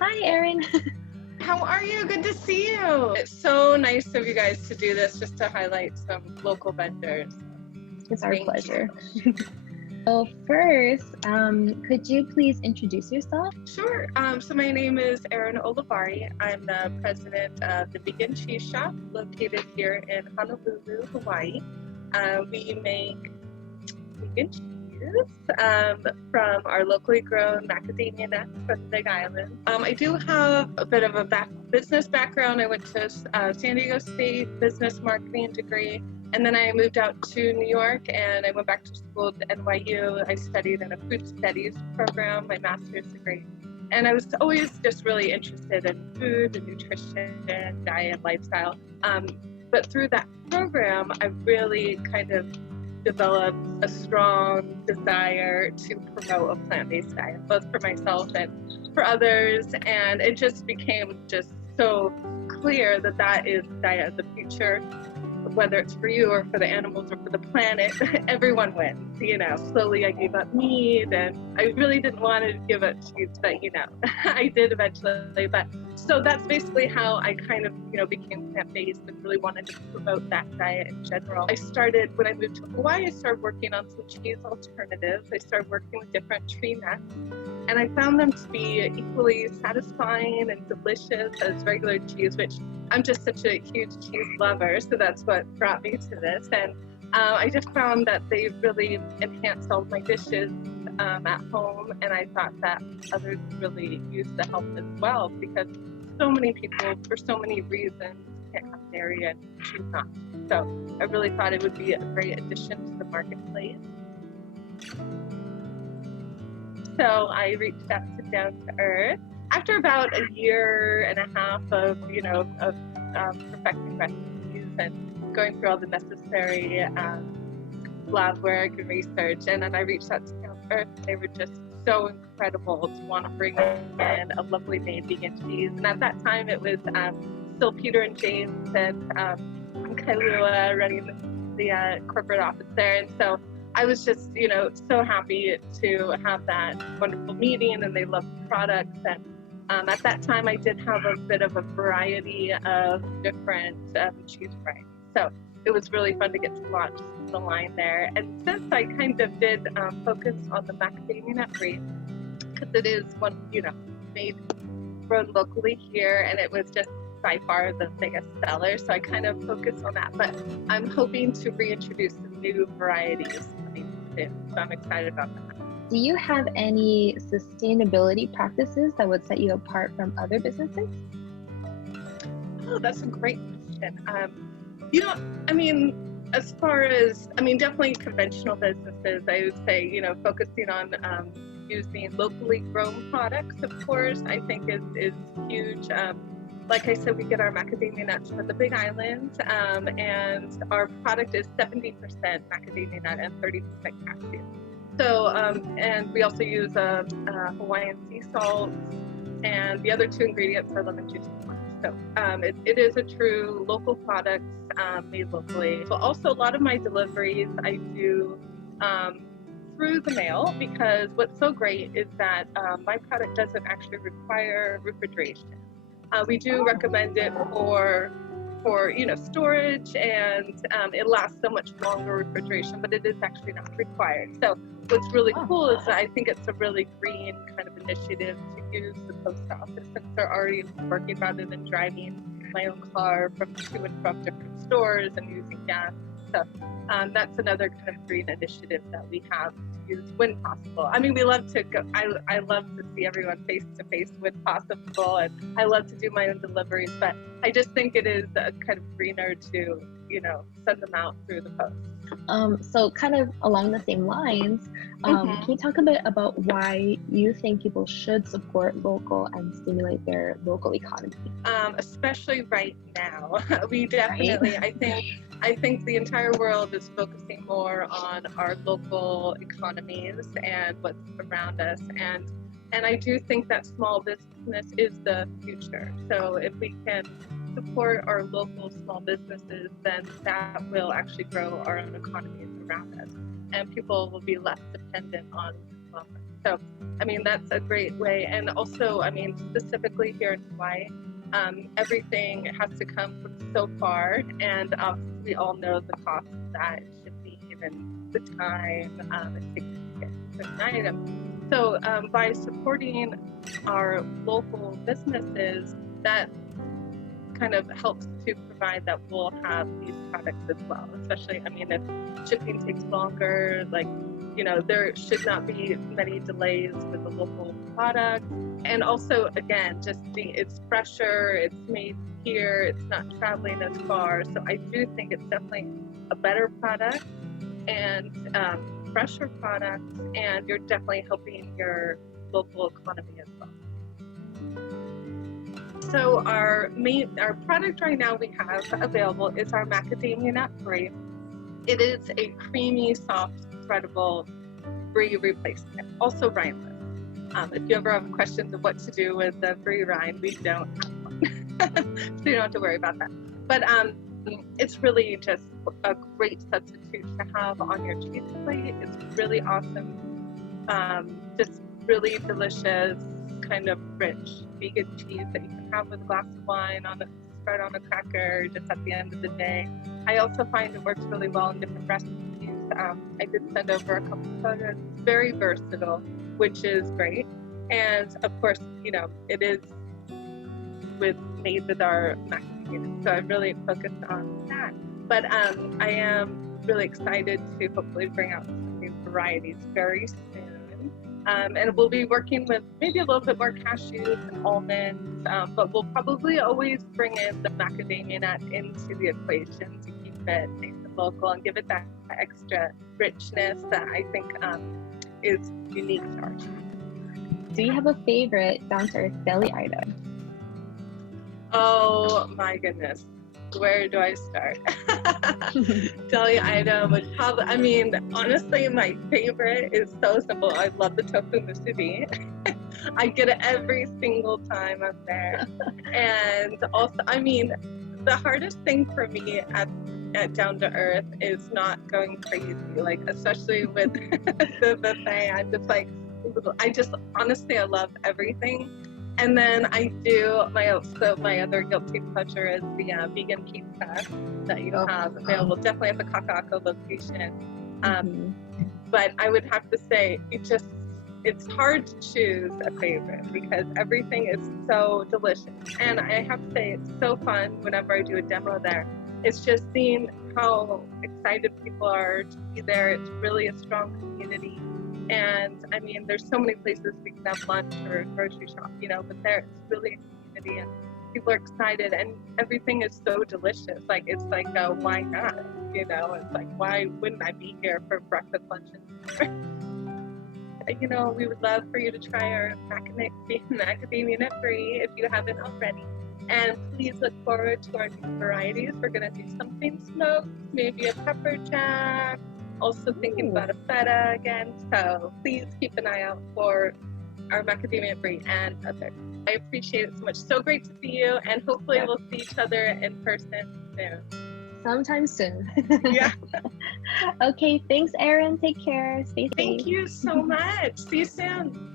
Hi, Erin. How are you? Good to see you. It's so nice of you guys to do this just to highlight some local vendors. It's our Thank pleasure. you. So first, could you please introduce yourself? Sure. So my name is Erin Olabari. I'm the president of the Vegan Cheese Shoppe located here in Honolulu, Hawaii. We make vegan cheese from our locally grown macadamia nuts from the Big Island. I do have a bit of a business background. I went to San Diego State business marketing degree, and then I moved out to New York and I went back to school at NYU. I studied in a food studies program, my master's degree. And I was always just really interested in food and nutrition, diet, lifestyle. But through that program, I really kind of developed a strong desire to promote a plant-based diet, both for myself and for others. And it just became just so clear that that is the diet of the future. Whether it's for you or for the animals or for the planet, everyone wins, you know. Slowly I gave up meat, and I really didn't want to give up cheese, but you know, I did eventually. But so that's basically how I kind of, you know, became plant-based and really wanted to promote that diet in general. I started, when I moved to Hawaii, I started working on some cheese alternatives. I started working with different tree nuts, and I found them to be equally satisfying and delicious as regular cheese, which I'm just such a huge cheese lover, so that's what brought me to this. And I just found that they really enhanced all my dishes at home, and I thought that others really used the help as well, because so many people, for so many reasons, can't have dairy and choose not. So I really thought it would be a great addition to the marketplace. So I reached out to Down to Earth. After about a year and a half of, you know, perfecting recipes and going through all the necessary lab work and research, and then I reached out to Down to Earth. They were just so incredible to want to bring in a lovely made vegan cheese. And at that time, it was still Peter and James and Kailua running the corporate office there, and so I was just, you know, so happy to have that wonderful meeting, and they loved the products. And at that time, I did have a bit of a variety of different cheese varieties. So it was really fun to get to launch the line there. And since I kind of did focus on the macadamia nut breed, because it is one, you know, made, grown locally here, and it was just by far the biggest seller. So I kind of focused on that. But I'm hoping to reintroduce some new varieties coming soon. So I'm excited about that. Do you have any sustainability practices that would set you apart from other businesses? Oh, that's a great question. You know, I mean, as far as, I mean, definitely conventional businesses, I would say, you know, focusing on using locally grown products, of course, I think is huge. Like I said, we get our macadamia nuts from the Big Island, and our product is 70% macadamia nut and 30% cashew. So, and we also use Hawaiian sea salt, and the other two ingredients are lemon juice and water. So it is a true local product made locally. So also a lot of my deliveries I do through the mail, because what's so great is that my product doesn't actually require refrigeration. We do recommend it for you know, storage, and it lasts so much longer refrigeration, but it is actually not required. So what's really cool is that I think it's a really green kind of initiative to use the post office, since they're already working, rather than driving my own car to and from different stores and using gas. So that's another kind of green initiative that we have to use when possible. I mean, we love to go, I love to see everyone face to face when possible, and I love to do my own deliveries, but I just think it is a kind of greener to, you know, send them out through the post. So kind of along the same lines, can you talk a bit about why you think people should support local and stimulate their local economy? Especially right now, we definitely, right? I think the entire world is focusing more on our local economies and what's around us, and I do think that small business is the future. So if we can support our local small businesses, then that will actually grow our own economies around us, and people will be less dependent on So, I mean, that's a great way. And also, I mean, specifically here in Hawaii, everything has to come from so far, and we all know the cost of that shipping and the time it takes to get certain items. So by supporting our local businesses, that kind of helps to provide that we'll have these products as well. Especially, I mean, if shipping takes longer, like, you know, there should not be many delays with the local product. And also, again, just it's fresher, it's made here, it's not traveling as far. So I do think it's definitely a better product and fresher product, and you're definitely helping your local economy as well. So our product right now we have available is our macadamia nut brie. It is a creamy, soft, spreadable brie replacement, also rineless. If you ever have questions of what to do with the brie rind, we don't have one, so you don't have to worry about that. But it's really just a great substitute to have on your cheese plate. It's really awesome, just really delicious, kind of rich vegan cheese that you can have with a glass of wine spread on a cracker just at the end of the day. I also find it works really well in different recipes. I did send over a couple of photos. It's very versatile, which is great. And of course, you know, it is made with our macadamia, so I really focused on that. But I am really excited to hopefully bring out some new varieties very soon. And we'll be working with maybe a little bit more cashews and almonds, but we'll probably always bring in the macadamia nut into the equation to keep it nice and local and give it that extra richness that I think is unique to our cheese. Do you have a favorite down-to-earth deli item? Oh my goodness. Where do I start? Deli item would probably, I mean, honestly, my favorite is so simple. I love the tofu musubi. I get it every single time I'm there. And also, I mean, the hardest thing for me at Down to Earth is not going crazy, like, especially with the buffet. I'm just like, honestly, I love everything. And then I do my other guilty pleasure is the vegan pizza that you have available, definitely at the Kaka'ako location. But I would have to say it's hard to choose a favorite because everything is so delicious. And I have to say it's so fun whenever I do a demo there. It's just seeing how excited people are to be there. It's really a strong community. And I mean, there's so many places we can have lunch or grocery shop, you know, but there it's really a community and people are excited and everything is so delicious. Like, it's like, why not? You know, it's like, why wouldn't I be here for breakfast, lunch, and dinner? You know, we would love for you to try our macadamia nut brie if you haven't already. And please look forward to our new varieties. We're going to do something smoked, maybe a pepper jack. Also thinking about a feta again, so please keep an eye out for our macadamia brie and others. I appreciate it so much. So great to see you, and hopefully we'll see each other in person soon. Sometime soon. Yeah. Okay, thanks, Erin. Take care. Stay safe. Thank you so much. See you soon.